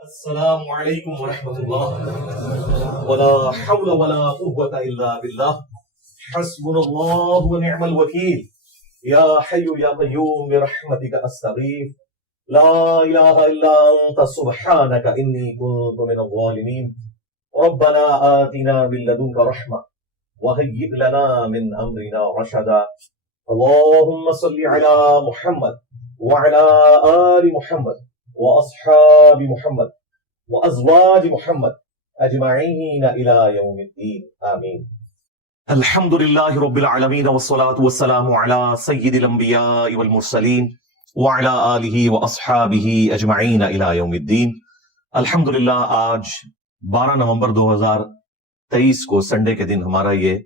السلام علیکم ورحمۃ اللہ ولا حول ولا قوة الا باللہ حسبنا اللہ ونعم الوکیل یا حی یا قیوم برحمتک استغیث لا الہ الا انت سبحانک انی کنت من الظالمین ربنا آتنا من لدنک رحمة وهیئ لنا من امرنا رشدا اللهم صل علی محمد وعلى آل محمد واصحاب محمد وازواج محمد اجمعین الى یوم الدین آمین. الحمد للہ رب العالمین والصلاة والسلام علی سید الانبیاء والمرسلین وعلی آلہ واصحابہ اجمعین الى یوم الدین. الحمدللہ آج 12 نومبر 2023 کو سنڈے کے دن ہمارا یہ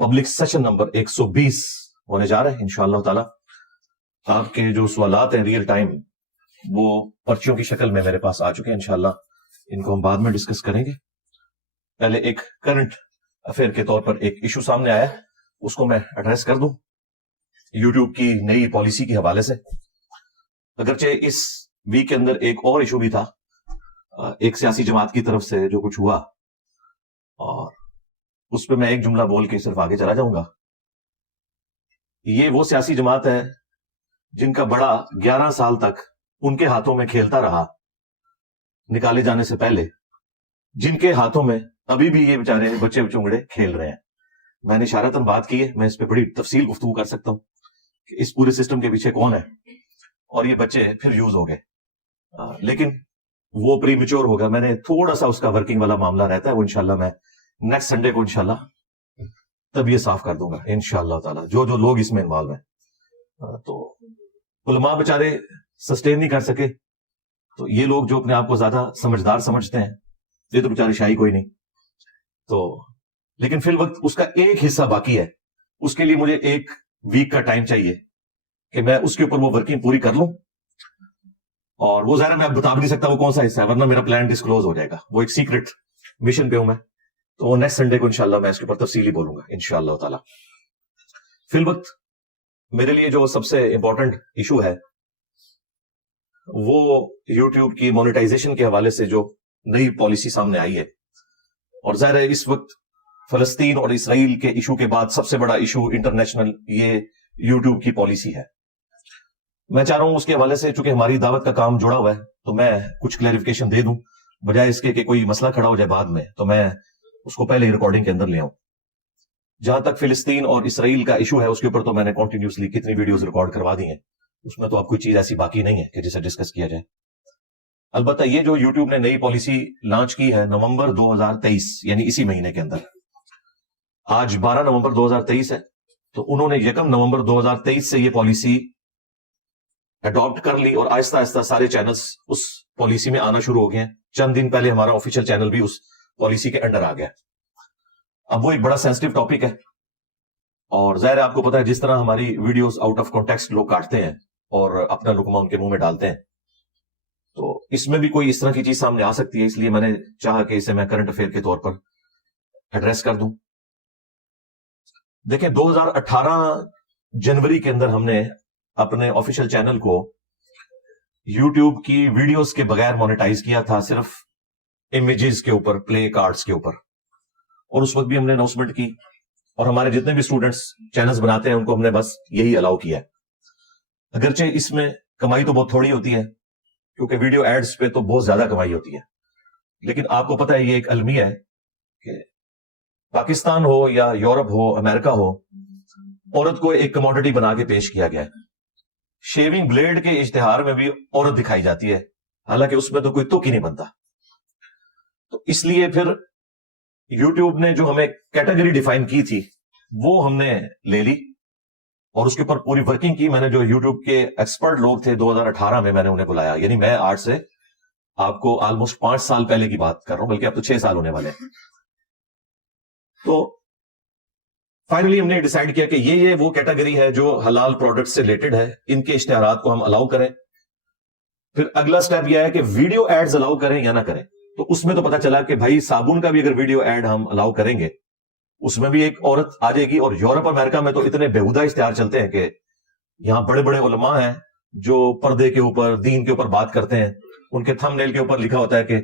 پبلک سیشن نمبر 120 ہونے جا رہا ہے انشاءاللہ تعالی. آپ کے جو سوالات ہیں ریئل ٹائم وہ پرچیوں کی شکل میں میرے پاس آ چکے ہیں. انشاءاللہ ان کو ہم بعد میں ڈسکس کریں گے. پہلے ایک کرنٹ افیئر کے طور پر ایک ایشو سامنے آیا ہے, اس کو میں ایڈریس کر دوں یوٹیوب کی نئی پالیسی کے حوالے سے. اگرچہ اس ویک کے اندر ایک اور ایشو بھی تھا, ایک سیاسی جماعت کی طرف سے جو کچھ ہوا, اور اس پہ میں ایک جملہ بول کے صرف آگے چلا جاؤں گا. یہ وہ سیاسی جماعت ہے جن کا بڑا 11 سال تک ان کے ہاتھوں میں کھیلتا رہا نکالے جانے سے پہلے, جن کے ہاتھوں میں ابھی بھی یہ بیچارے بچے چونگڑے کھیل رہے ہیں. میں نے اشارتاً بات کی ہے, میں اس پہ بڑی تفصیل گفتگو کر سکتا ہوں کہ اس پورے سسٹم کے پیچھے کون ہے, اور یہ بچے پھر یوز ہو گئے. لیکن وہ پری میچور ہوگا. میں نے تھوڑا سا اس کا ورکنگ والا معاملہ رہتا ہے, وہ انشاءاللہ میں نیکسٹ سنڈے کو انشاءاللہ تب یہ صاف کر دوں گا انشاءاللہ تعالی, جو لوگ اس میں انوالو ہیں. تو علماء بیچارے سسٹین نہیں کر سکے, تو یہ لوگ جو اپنے آپ کو زیادہ سمجھدار سمجھتے ہیں, یہ تو بیچارے شاہی کوئی نہیں. تو لیکن فی الوقت اس کا ایک حصہ باقی ہے, اس کے لیے مجھے ایک ویک کا ٹائم چاہیے کہ میں اس کے اوپر وہ ورکنگ پوری کر لوں. اور وہ ظاہر میں بتا بھی نہیں سکتا وہ کون سا حصہ ہے, ورنہ میرا پلان ڈسکلوز ہو جائے گا. وہ ایک سیکرٹ مشن پہ ہوں میں, تو وہ نیکسٹ سنڈے کو انشاءاللہ میں اس کے اوپر تفصیلی بولوں گا انشاءاللہ تعالی. فی الوقت میرے لیے جو سب سے امپورٹنٹ ایشو ہے وہ یوٹیوب کی مونیٹائزیشن کے حوالے سے جو نئی پالیسی سامنے آئی ہے. اور ظاہر ہے اس وقت فلسطین اور اسرائیل کے ایشو کے بعد سب سے بڑا ایشو انٹرنیشنل یہ یوٹیوب کی پالیسی ہے. میں چاہ رہا ہوں اس کے حوالے سے, چونکہ ہماری دعوت کا کام جڑا ہوا ہے, تو میں کچھ کلیریفیکیشن دے دوں بجائے اس کے کہ کوئی مسئلہ کھڑا ہو جائے بعد میں, تو میں اس کو پہلے ہی ریکارڈنگ کے اندر لے آؤں. جہاں تک فلسطین اور اسرائیل کا ایشو ہے اس کے اوپر تو میں نے کنٹینیوسلی کتنی ویڈیوز ریکارڈ کروا دی ہیں, اس میں تو اب کوئی چیز ایسی باقی نہیں ہے کہ جسے ڈسکس کیا جائے. البتہ یہ جو یوٹیوب نے نئی پالیسی لانچ کی ہے نومبر 2023 یعنی اسی مہینے کے اندر, آج 12 نومبر 2023 ہے, تو انہوں نے 1 نومبر 2023 سے یہ پالیسی اڈاپٹ کر لی, اور آہستہ آہستہ سارے چینلز اس پالیسی میں آنا شروع ہو گئے ہیں. چند دن پہلے ہمارا آفیشیل چینل بھی اس پالیسی کے انڈر آ گیا. اب وہ ایک بڑا سینسٹیو ٹاپک ہے, اور ظاہر ہے آپ کو پتا ہے جس طرح ہماری ویڈیوز آؤٹ آف کانٹیکسٹ لوگ کاٹتے ہیں اور اپنا لقمہ ان کے منہ میں ڈالتے ہیں, تو اس میں بھی کوئی اس طرح کی چیز سامنے آ سکتی ہے. اس لیے میں نے چاہا کہ اسے میں کرنٹ افیئر کے طور پر ایڈریس کر دوں. دیکھیں 2018 جنوری کے اندر ہم نے اپنے آفیشیل چینل کو یوٹیوب کی ویڈیوز کے بغیر مونیٹائز کیا تھا, صرف امیجز کے اوپر, پلے کارڈز کے اوپر. اور اس وقت بھی ہم نے اناؤنسمنٹ کی, اور ہمارے جتنے بھی اسٹوڈنٹس چینلز بناتے ہیں ان کو ہم نے بس یہی الاؤ کیا ہے. اگرچہ اس میں کمائی تو بہت تھوڑی ہوتی ہے کیونکہ ویڈیو ایڈز پہ تو بہت زیادہ کمائی ہوتی ہے, لیکن آپ کو پتا ہے یہ ایک المیہ ہے کہ پاکستان ہو یا یورپ ہو, امریکہ ہو, عورت کو ایک کموڈٹی بنا کے پیش کیا گیا ہے. شیونگ بلیڈ کے اشتہار میں بھی عورت دکھائی جاتی ہے, حالانکہ اس میں تو کوئی تک ہی نہیں بنتا. تو اس لیے پھر یوٹیوب نے جو ہمیں کیٹیگری ڈیفائن کی تھی وہ ہم نے لے لی, اور اس کے اوپر پوری ورکنگ کی. میں نے جو یوٹیوب کے ایکسپرٹ لوگ تھے 2018 میں نے انہیں بلایا, یعنی میں آج سے آپ کو آلموسٹ 5 سال پہلے کی بات کر رہا ہوں, بلکہ اب تو 6 سال ہونے والے ہیں. تو فائنلی ہم نے ڈیسائیڈ کیا کہ یہ وہ کیٹیگری ہے جو حلال پروڈکٹ سے ریلیٹڈ ہے, ان کے اشتہارات کو ہم الاؤ کریں. پھر اگلا سٹیپ یہ ہے کہ ویڈیو ایڈز الاؤ کریں یا نہ کریں. تو اس میں تو پتا چلا کہ بھائی صابن کا بھی اگر ویڈیو ایڈ ہم الاؤ کریں گے اس میں بھی ایک عورت آ جائے گی. اور یورپ امریکہ میں تو اتنے بےہودہ اشتہار چلتے ہیں کہ یہاں بڑے بڑے علماء ہیں جو پردے کے اوپر, دین کے اوپر بات کرتے ہیں, ان کے تھم نیل کے اوپر لکھا ہوتا ہے کہ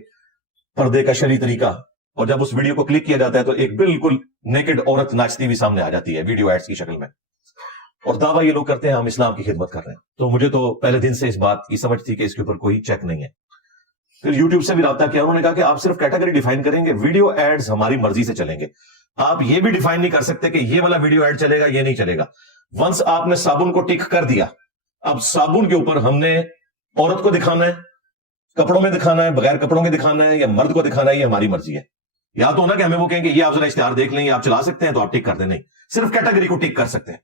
پردے کا شرعی طریقہ, اور جب اس ویڈیو کو کلک کیا جاتا ہے تو ایک بالکل نیکڈ عورت ناچتی ہوئی سامنے آ جاتی ہے ویڈیو ایڈز کی شکل میں, اور دعویٰ یہ لوگ کرتے ہیں ہم اسلام کی خدمت کر رہے ہیں. تو مجھے تو پہلے دن سے اس بات کی سمجھ تھی کہ اس کے اوپر کوئی چیک نہیں ہے. پھر یوٹیوب سے بھی رابطہ کیا, انہوں نے کہا کہ آپ صرف کیٹیگری ڈیفائن کریں گے, ویڈیو ایڈز ہماری مرضی سے چلیں گے, آپ یہ بھی ڈیفائن نہیں کر سکتے کہ یہ والا ویڈیو ایڈ چلے گا یہ نہیں چلے گا. ونس آپ نے صابن کو ٹک کر دیا, اب صابن کے اوپر ہم نے عورت کو دکھانا ہے, کپڑوں میں دکھانا ہے, بغیر کپڑوں کے دکھانا ہے, یا مرد کو دکھانا ہے, یہ ہماری مرضی ہے. یا تو ہونا کہ ہمیں وہ کہیں گے یہ آپ ذرا اشتہار دیکھ لیں, آپ چلا سکتے ہیں تو آپ ٹک کر دیں, نہیں صرف کیٹیگری کو ٹک کر سکتے ہیں.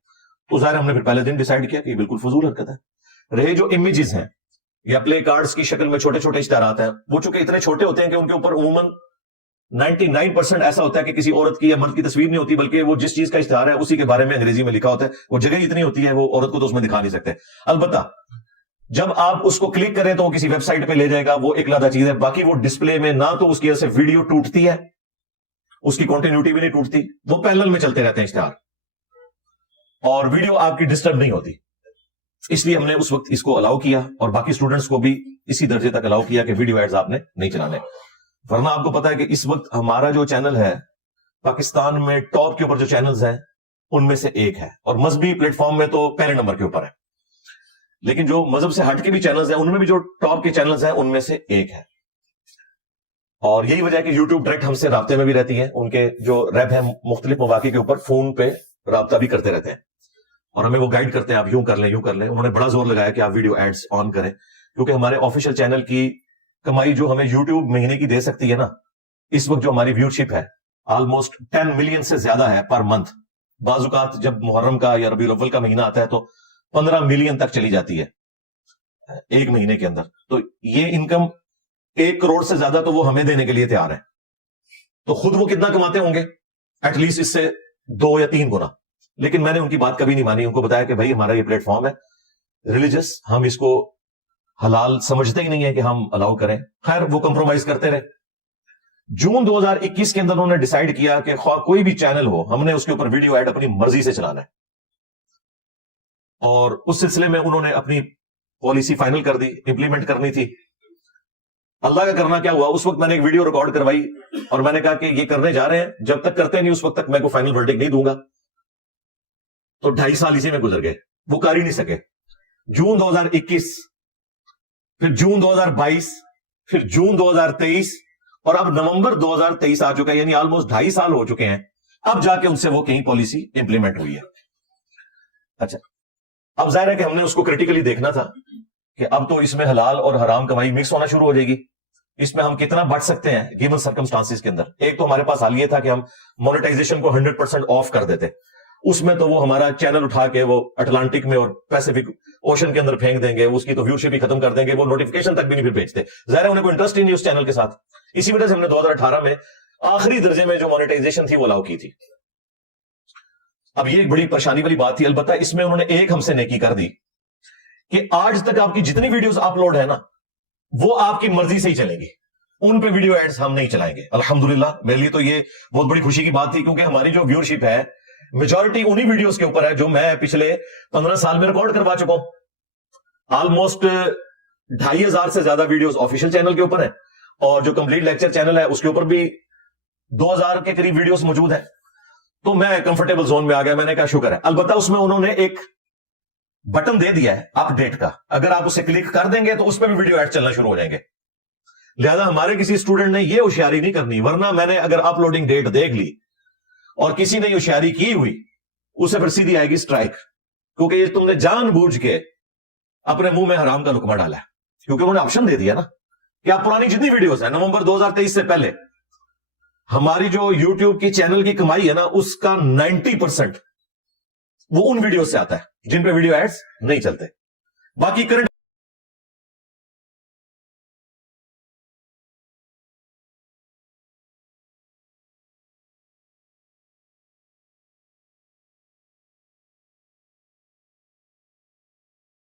تو ظاہر ہم نے پھر پہلے دن ڈیسائیڈ کیا کہ یہ بالکل فضول حرکت ہے. رہے جو امیجز ہیں یا پلے کارڈز کی شکل میں چھوٹے چھوٹے اشتہارات ہیں, وہ چونکہ اتنے چھوٹے ہوتے ہیں کہ ان کے اوپر عموماً 99% ایسا ہوتا ہے کہ کسی عورت کی یا مرد کی تصویر نہیں ہوتی, بلکہ وہ جس چیز کا اشتہار ہے اسی کے بارے میں انگریزی میں لکھا ہوتا ہے, وہ جگہ اتنی ہوتی ہے وہ عورت کو تو اس میں دکھا نہیں سکتے. البتہ جب آپ اس کو کلک کریں تو وہ کسی ویب سائٹ پہ لے جائے گا, وہ ایک علیحدہ چیز ہے. باقی وہ ڈسپلے میں نہ تو اس کی وجہ سے ویڈیو ٹوٹتی ہے, اس کی کنٹینیوٹی بھی نہیں ٹوٹتی, وہ پیرلل میں چلتے رہتے ہیں اشتہار, اور ویڈیو آپ کی ڈسٹرب نہیں ہوتی. اس لیے ہم نے اس وقت اس کو الاؤ کیا, اور باقی اسٹوڈنٹس کو بھی اسی درجے تک الاؤ کیا کہ ویڈیو ایڈز آپ نے نہیں چلانے. ورنہ آپ کو پتا ہے کہ اس وقت ہمارا جو چینل ہے پاکستان میں ٹاپ کے اوپر جو چینلز ہیں ان میں سے ایک ہے, اور مذہبی پلیٹ فارم میں تو پہلے نمبر کے اوپر ہے, لیکن جو مذہب سے ہٹ کے بھی چینلز ہیں ان میں بھی جو ٹاپ کے چینلز ہیں ان میں سے ایک ہے. اور یہی وجہ ہے کہ یوٹیوب ڈائریکٹ ہم سے رابطے میں بھی رہتی ہے, ان کے جو ریپ ہیں مختلف مواقع کے اوپر فون پہ رابطہ بھی کرتے رہتے ہیں, اور ہمیں وہ گائیڈ کرتے ہیں آپ یوں کر لیں یوں کر لیں. انہوں نے بڑا زور لگایا کہ آپ ویڈیو ایڈز آن کریں, کیونکہ ہمارے آفیشیل چینل کی کمائی جو ہمیں یوٹیوب مہینے کی دے سکتی ہے نا, اس وقت جو ہماری ویورشپ ہے آلموسٹ 10 ملین سے زیادہ ہے پر منتھ. بعض اوقات جب محرم کا یا ربیع الاول کا مہینہ آتا ہے تو 15 ملین تک چلی جاتی ہے ایک مہینے کے اندر. تو یہ انکم 1 کروڑ سے زیادہ تو وہ ہمیں دینے کے لیے تیار ہے. تو خود وہ کتنا کماتے ہوں گے, ایٹ لیسٹ اس سے 2 یا 3 گنا. لیکن میں نے ان کی بات کبھی نہیں مانی, ان کو بتایا کہ بھائی ہمارا یہ پلیٹ فارم ہے ریلیجس, ہم اس کو حلال سمجھتے ہی نہیں ہے کہ ہم الاؤ کریں. خیر وہ کمپرومائز کرتے رہے. جون 2021 کے اندر انہوں نے ڈیسائیڈ کیا کہ خواہ کوئی بھی چینل ہو ہم نے اس کے اوپر ویڈیو ایڈ اپنی مرضی سے چلانا ہے, اور اس سلسلے میں انہوں نے اپنی پالیسی فائنل کر دی, امپلیمنٹ کرنی تھی. اللہ کا کرنا کیا ہوا, اس وقت میں نے ایک ویڈیو ریکارڈ کروائی اور میں نے کہا کہ یہ کرنے جا رہے ہیں, جب تک کرتے نہیں اس وقت تک میں کوئی فائنل ورڈکٹ نہیں دوں گا. تو 2.5 سال اسی میں گزر گئے, وہ کر ہی نہیں سکے. جون 2021, پھر جون 2022, پھر جون 2023, اور اب نومبر 2023 آ چکا ہے, یعنی آلموسٹ 2.5 سال ہو چکے ہیں. اب جا کے ان سے وہ کہیں پالیسی امپلیمنٹ ہوئی ہے. اچھا اب ظاہر ہے کہ ہم نے اس کو کریٹیکلی دیکھنا تھا کہ اب تو اس میں حلال اور حرام کمائی مکس ہونا شروع ہو جائے گی. اس میں ہم کتنا بچ سکتے ہیں گیون سرکمسٹانسز کے اندر. ایک تو ہمارے پاس حال یہ تھا کہ ہم مونیٹائزیشن کو 100% آف کر دیتے, اس میں تو وہ ہمارا چینل اٹھا کے وہ اٹلانٹک میں اور پیسیفک اوشن کے اندر پھینک دیں گے, اس کی تو ویورشپ ہی ختم کر دیں گے, وہ نوٹیفکیشن تک بھی نہیں پھر بھیجتے. ظاہر ہے انہیں کوئی انٹرسٹ ہی نہیں اس چینل کے ساتھ. اسی وجہ سے ہم نے 2018 میں آخری درجے میں جو مونیٹائزیشن تھی وہ الاؤ کی تھی. اب یہ ایک بڑی پریشانی والی بات تھی. البتہ اس میں انہوں نے ایک ہم سے نیکی کر دی کہ آج تک آپ کی جتنی ویڈیوز اپلوڈ ہے نا وہ آپ کی مرضی سے ہی چلیں گی, ان پہ ویڈیو ایڈز ہم نہیں چلائیں گے. الحمدللہ میرے لیے تو یہ بہت بڑی خوشی کی بات تھی, کیونکہ ہماری جو ویورشپ ہے میجورٹی انہی ویڈیوز کے اوپر ہے جو میں پچھلے 15 سال میں ریکارڈ کروا چکا ہوں. آلموسٹ 2500 سے زیادہ ویڈیوز آفیشیل چینل کے اوپر ہیں, اور جو کمپلیٹ لیکچر چینل ہے اس کے اوپر بھی 2000 کے قریب ویڈیوز موجود ہیں. تو میں کمفرٹیبل زون میں آ گیا, میں نے کہا شکر ہے. البتہ اس میں انہوں نے ایک بٹن دے دیا ہے اپ ڈیٹ کا, اگر آپ اسے کلک کر دیں گے تو اس پہ بھی ویڈیو ایڈ چلنا شروع ہو جائیں گے. لہذا ہمارے کسی اسٹوڈنٹ نے یہ ہوشیاری نہیں کرنی, ورنہ میں نے اگر اپلوڈنگ ڈیٹ دیکھ لی اور کسی نے ہوشیاری کی ہوئی اسے پھر سیدھی آئے گی اسٹرائک, کیونکہ یہ تم نے جان بوجھ کے اپنے منہ میں حرام کا لقمہ ڈالا ہے. کیونکہ انہوں نے آپشن دے دیا نا کہ آپ پرانی جتنی ویڈیوز ہیں نومبر 2023 سے پہلے, ہماری جو یوٹیوب کی چینل کی کمائی ہے نا اس کا 90% وہ ان ویڈیوز سے آتا ہے جن پہ ویڈیو ایڈز نہیں چلتے. باقی کرنٹ